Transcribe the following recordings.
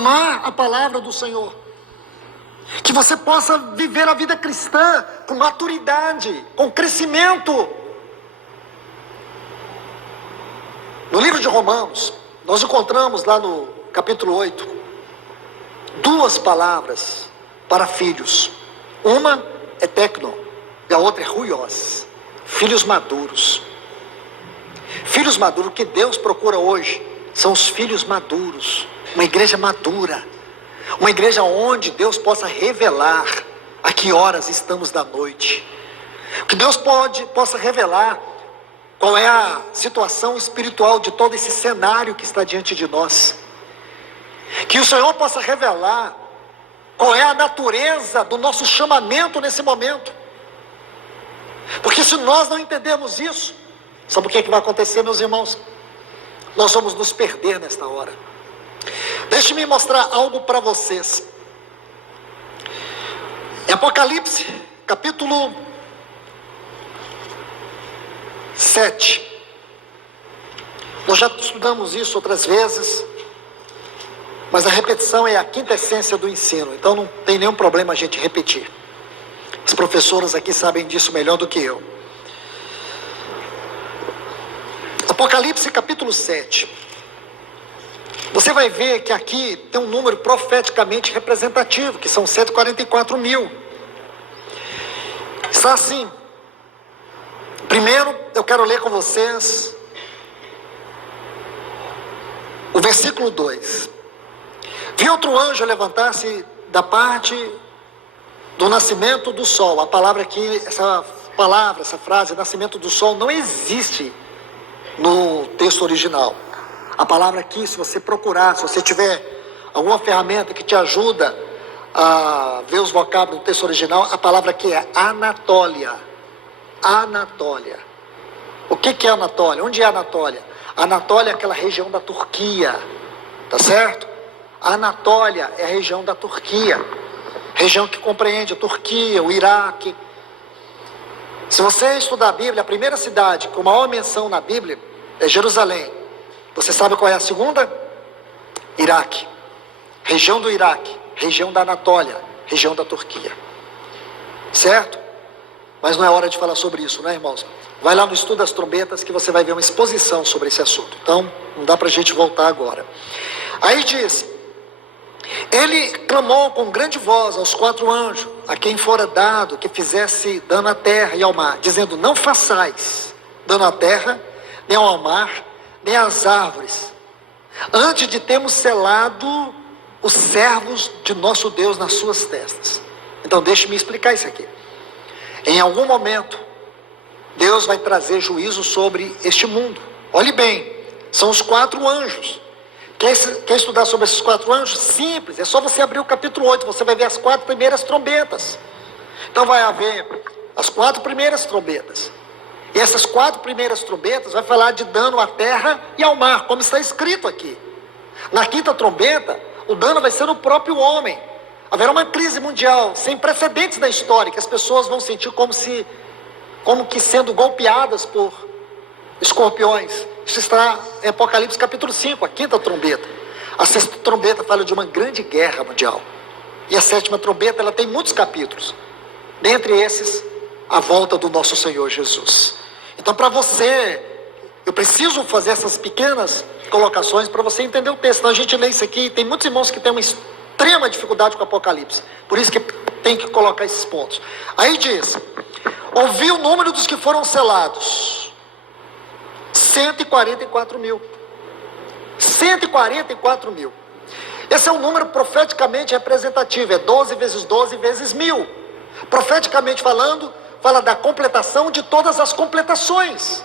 amar a palavra do Senhor. Que você possa viver a vida cristã com maturidade, com crescimento. No livro de Romanos, nós encontramos lá no capítulo 8, duas palavras para filhos. Uma é tecno e a outra é huios, filhos maduros. Filhos maduros, o que Deus procura hoje são os filhos maduros, uma igreja madura, uma igreja onde Deus possa revelar a que horas estamos da noite, que Deus possa revelar qual é a situação espiritual de todo esse cenário que está diante de nós, que o Senhor possa revelar qual é a natureza do nosso chamamento nesse momento, porque se nós não entendermos isso, sabe o que vai acontecer, meus irmãos? Nós vamos nos perder nesta hora. Deixe-me mostrar algo para vocês. Em Apocalipse, capítulo 7. Nós já estudamos isso outras vezes, mas a repetição é a quinta essência do ensino, então não tem nenhum problema a gente repetir. As professoras aqui sabem disso melhor do que eu. Apocalipse capítulo 7. Você vai ver que aqui tem um número profeticamente representativo, que são 144 mil. Está assim. Primeiro, eu quero ler com vocês o versículo 2. Vi outro anjo levantar-se da parte do nascimento do sol. A palavra aqui, essa frase, nascimento do sol, não existe no texto original. A palavra aqui, se você procurar, se você tiver alguma ferramenta que te ajuda a ver os vocábulos do texto original, a palavra aqui é Anatólia. Anatólia. O que é Anatólia? Onde é Anatólia? Anatólia é aquela região da Turquia, tá certo? Anatólia é a região da Turquia, região que compreende a Turquia, o Iraque. Se você estudar a Bíblia, a primeira cidade com maior menção na Bíblia é Jerusalém. Você sabe qual é a segunda? Iraque. Região do Iraque, região da Anatólia, região da Turquia. Certo? Mas não é hora de falar sobre isso, né, irmãos? Vai lá no estudo das trombetas que você vai ver uma exposição sobre esse assunto. Então, não dá para a gente voltar agora. Aí diz: ele clamou com grande voz aos 4 anjos, a quem fora dado que fizesse dano à terra e ao mar, dizendo: não façais dano à terra, nem ao mar, nem às árvores, antes de termos selado os servos de nosso Deus nas suas testas. Então deixe-me explicar isso aqui. Em algum momento, Deus vai trazer juízo sobre este mundo. Olhe bem, são os 4 anjos. Quer estudar sobre esses 4 anjos? Simples, é só você abrir o capítulo 8, você vai ver as 4 primeiras trombetas. Então vai haver as 4 primeiras trombetas. E essas 4 primeiras trombetas vai falar de dano à terra e ao mar, como está escrito aqui. Na 5ª trombeta, o dano vai ser no próprio homem. Haverá uma crise mundial sem precedentes na história, que as pessoas vão sentir como que sendo golpeadas por escorpiões. Isso está em Apocalipse capítulo 5, a 5ª trombeta. A 6ª trombeta fala de uma grande guerra mundial. E a 7ª trombeta, ela tem muitos capítulos. Dentre esses, a volta do nosso Senhor Jesus. Então, para você, eu preciso fazer essas pequenas colocações para você entender o texto. Então, a gente lê isso aqui, tem muitos irmãos que têm uma extrema dificuldade com o Apocalipse. Por isso que tem que colocar esses pontos. Aí diz: ouvi o número dos que foram selados. 144 mil. 144 mil. Esse é um número profeticamente representativo. É 12 vezes 12 vezes 1000. Profeticamente falando, fala da completação de todas as completações.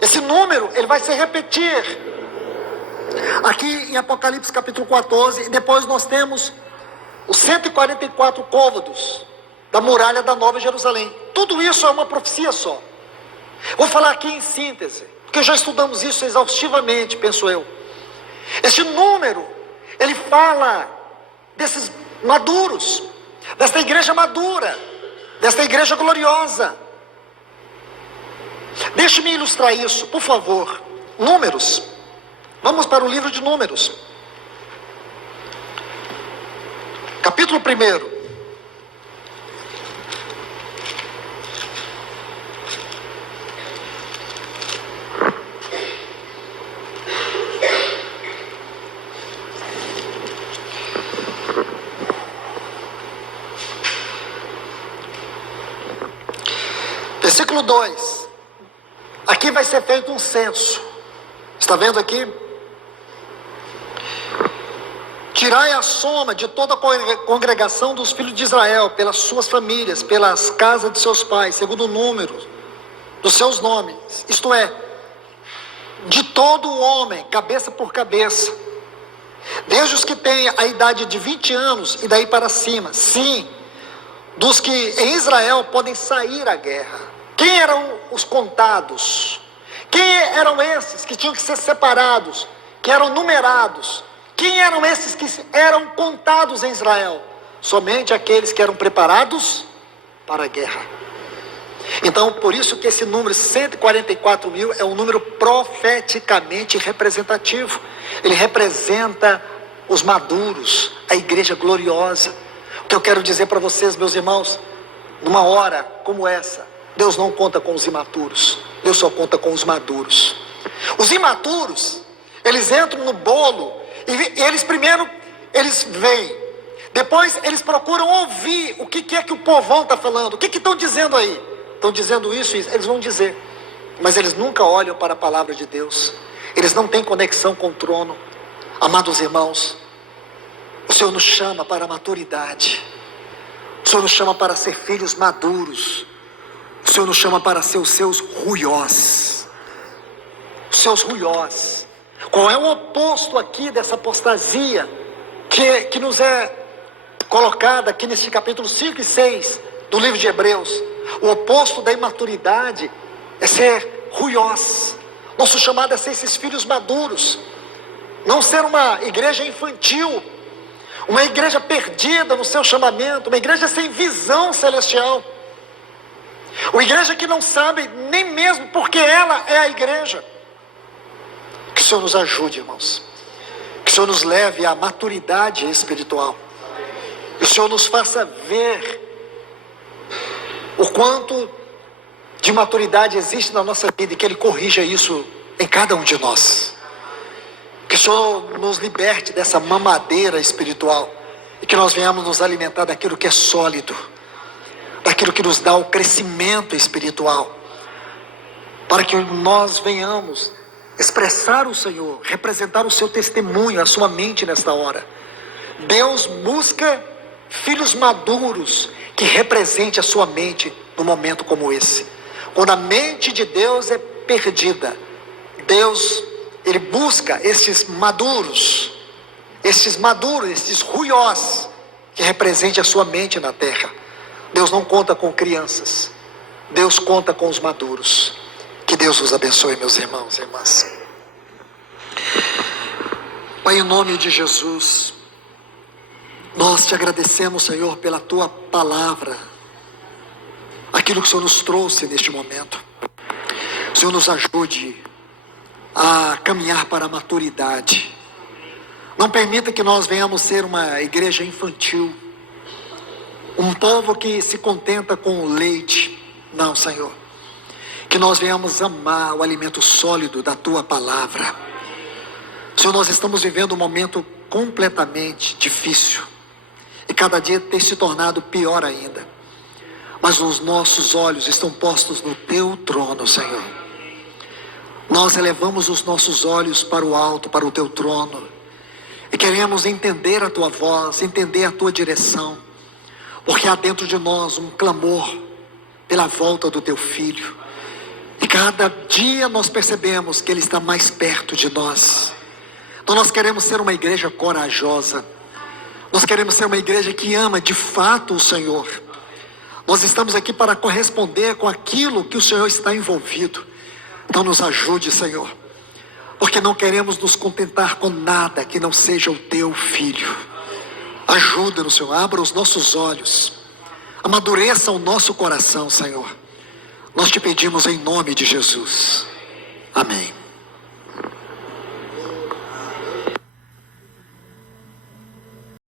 Esse número, ele vai se repetir aqui em Apocalipse capítulo 14. E depois nós temos os 144 côvados da muralha da Nova Jerusalém. Tudo isso é uma profecia só. Vou falar aqui em síntese, porque já estudamos isso exaustivamente, penso eu. Este número, ele fala desses maduros, desta igreja madura, desta igreja gloriosa. Deixe-me ilustrar isso, por favor. Números. Vamos para o livro de Números. capítulo 1. Versículo 2. Aqui vai ser feito um censo. Está vendo aqui? Tirai a soma de toda a congregação dos filhos de Israel, pelas suas famílias, pelas casas de seus pais, segundo o número dos seus nomes. Isto é, de todo o homem, cabeça por cabeça. Desde os que têm a idade de 20 anos e daí para cima. Sim, dos que em Israel podem sair à guerra. Quem eram os contados? Quem eram esses que tinham que ser separados, que eram numerados? Quem eram esses que eram contados em Israel? Somente aqueles que eram preparados para a guerra. Então, por isso que esse número 144 mil é um número profeticamente representativo. Ele representa os maduros, a igreja gloriosa. O que eu quero dizer para vocês, meus irmãos, numa hora como essa, Deus não conta com os imaturos, Deus só conta com os maduros. Os imaturos, eles entram no bolo, e eles primeiro, eles vêm, depois eles procuram ouvir o que é que o povão está falando, o que estão dizendo aí. Estão dizendo isso, eles vão dizer, mas eles nunca olham para a palavra de Deus, eles não têm conexão com o trono. Amados irmãos, o Senhor nos chama para a maturidade, o Senhor nos chama para ser filhos maduros, o Senhor nos chama para ser os seus ruiós, os seus ruiós. Qual é o oposto aqui dessa apostasia que nos é colocada aqui nesse capítulo 5 e 6 do livro de Hebreus? O oposto da imaturidade é ser ruiós. Nosso chamado é ser esses filhos maduros, não ser uma igreja infantil, uma igreja perdida no seu chamamento, uma igreja sem visão celestial, uma igreja que não sabe nem mesmo porque ela é a igreja. Que o Senhor nos ajude, irmãos, que o Senhor nos leve à maturidade espiritual, que o Senhor nos faça ver o quanto de maturidade existe na nossa vida e que Ele corrija isso em cada um de nós. Que o Senhor nos liberte dessa mamadeira espiritual e que nós venhamos nos alimentar daquilo que é sólido, daquilo que nos dá o crescimento espiritual, para que nós venhamos expressar o Senhor, representar o seu testemunho, a sua mente nesta hora. Deus busca filhos maduros que represente a sua mente num momento como esse. Quando a mente de Deus é perdida, Deus, Ele busca esses maduros, esses ruiós, que represente a sua mente na terra. Deus não conta com crianças, Deus conta com os maduros. Que Deus os abençoe, meus irmãos e irmãs. Pai, em nome de Jesus, nós te agradecemos, Senhor, pela tua palavra, aquilo que o Senhor nos trouxe neste momento. O Senhor nos ajude a caminhar para a maturidade. Não permita que nós venhamos ser uma igreja infantil, um povo que se contenta com o leite. Não, Senhor. Que nós venhamos amar o alimento sólido da tua palavra. Senhor, nós estamos vivendo um momento completamente difícil, e cada dia tem se tornado pior ainda. Mas os nossos olhos estão postos no teu trono, Senhor. Nós elevamos os nossos olhos para o alto, para o teu trono, e queremos entender a tua voz, entender a tua direção, porque há dentro de nós um clamor pela volta do teu filho. E cada dia nós percebemos que Ele está mais perto de nós. Então nós queremos ser uma igreja corajosa. Nós queremos ser uma igreja que ama de fato o Senhor. Nós estamos aqui para corresponder com aquilo que o Senhor está envolvido. Então nos ajude, Senhor, porque não queremos nos contentar com nada que não seja o teu filho. Ajuda-nos, Senhor, abra os nossos olhos, amadureça o nosso coração, Senhor. Nós te pedimos em nome de Jesus. Amém.